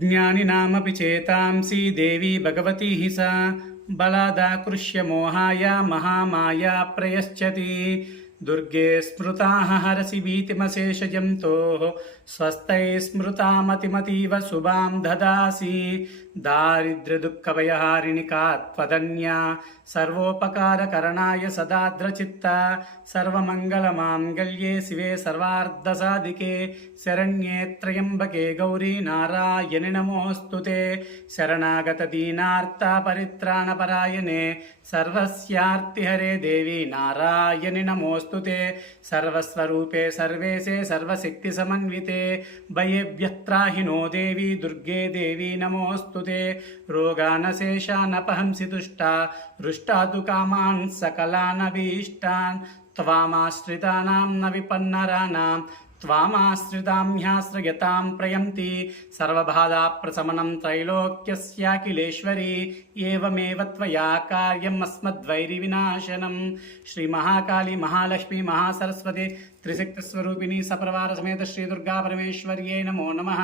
ज्ञानिनामपि चेतांसि देवी भगवती हि सा बलादाकृष्य मोहाय महामाया प्रयश्चति दुर्गे स्मृताः हरसि भीतिमशेषजन्तोः स्वस्तै स्मृतामतिमतीव शुभां ददासि दारिद्र्यदुःखभयहारिणि का त्वदन्या सर्वोपकारकरणाय सदाद्रचित्ता सर्वमङ्गलमाङ्गल्ये शिवे सर्वार्धसाधिके शरण्ये त्र्यम्बके गौरी नारायणि नमोऽस्तु ते शरणागतदीनार्ता परित्राणपरायणे सर्वस्यार्तिहरे देवी नारायणि नमोऽस्तु ते सर्वस्वरूपे सर्वेशे सर्वशक्तिसमन्विते भयेभ्यः त्राहिनो देवी दुर्गे देवी नमोऽस्तु ते रोगानशेषानपहंसि तुष्टा रुष्टा तु कामान् सकलानभीष्टान् त्वामाश्रितानां न विपन्नराणां त्वामाश्रितां ह्याश्रयतां प्रयन्ति सर्वबाधाप्रशमनं त्रैलोक्यस्याखिलेश्वरी एवमेव त्वया कार्यम् अस्मद्वैरिविनाशनं श्रीमहाकाली महालक्ष्मी महासरस्वती त्रिशक्तिस्वरूपिणी सपरिवार समेत श्री दुर्गा परमेश्वर्यै नमो नमः।